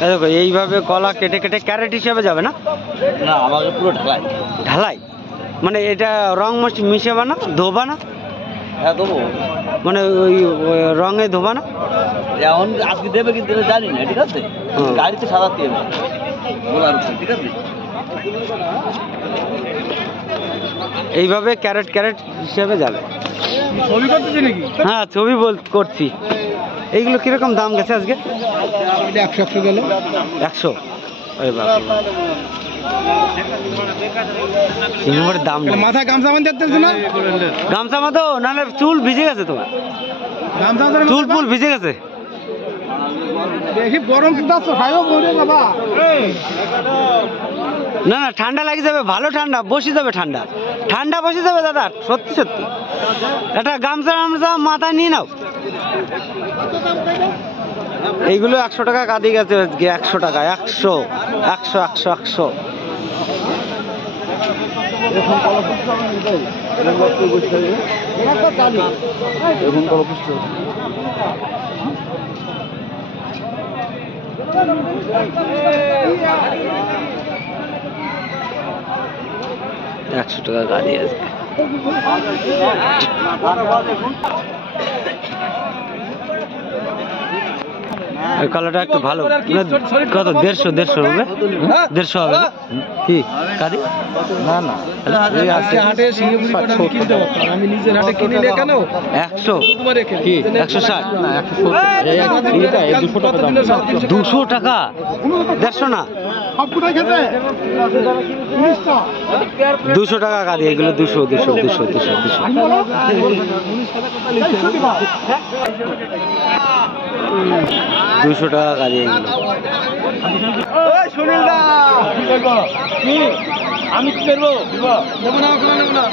দেখো এইভাবে কলা কেটে কেটে ক্যারেট হিসেবে যাবে না? না, আমাকে পুরো ঢালাই। ঢালাই মানে এটা রং মিশাবা না, ধোবা না? হ্যাঁ দেবো। মানে ওই রঙে ধোবা না? এখন আজকে দেবে কিন্তু জানি না, ঠিক আছে? গাড়িতে সাজাতে হবে বলার, ঠিক আছে? এইভাবে ক্যারেট ক্যারেট হিসেবে যাবে। ছবি করতেছি নাকি? হ্যাঁ ছবি করছি। এইগুলো কিরকম দাম গেছে আজকে? 100 গেল। 100? আরে বাবা, চিংড়ির দাম নেই। মাথায় গামছা বাঁধতে যাচ্ছে না? গামছা বাঁধো, নাহলে চুল ভিজে গেছে তোমার। চুল ফুল ভিজে গেছে। বেশি গরম যাচ্ছ, খাইও মরে বাবা। না না, ঠান্ডা লাগে যাবে, ভালো ঠান্ডা বসে যাবে, ঠান্ডা ঠান্ডা বসে যাবে দাদা, সত্যি সত্যি। একটা গামছা গামছা মাথায় নিয়ে নাও। এইগুলো 100 টাকা কাঁদি গেছে আজকে। 100 টাকা, 100 100 100 100। একশো টাকা গাড়ি আছে। এই কালারটা একটু ভালো। কত? 150 হবে? 150 হবে কি কাদি? না না, হাটে সিঙ্গিপুরি কটা আমি কিনতে পারতাম, আমি নিজের হাটে কিনিলে কেন? 100 কি 160? 200 টাকা, 150 না। 200 টাকা কাদি এগুলো। 200 200 200 200 200। 200 টাকা কাদি এগুলো। আমি কি করবো? নেবো না, নেবো না।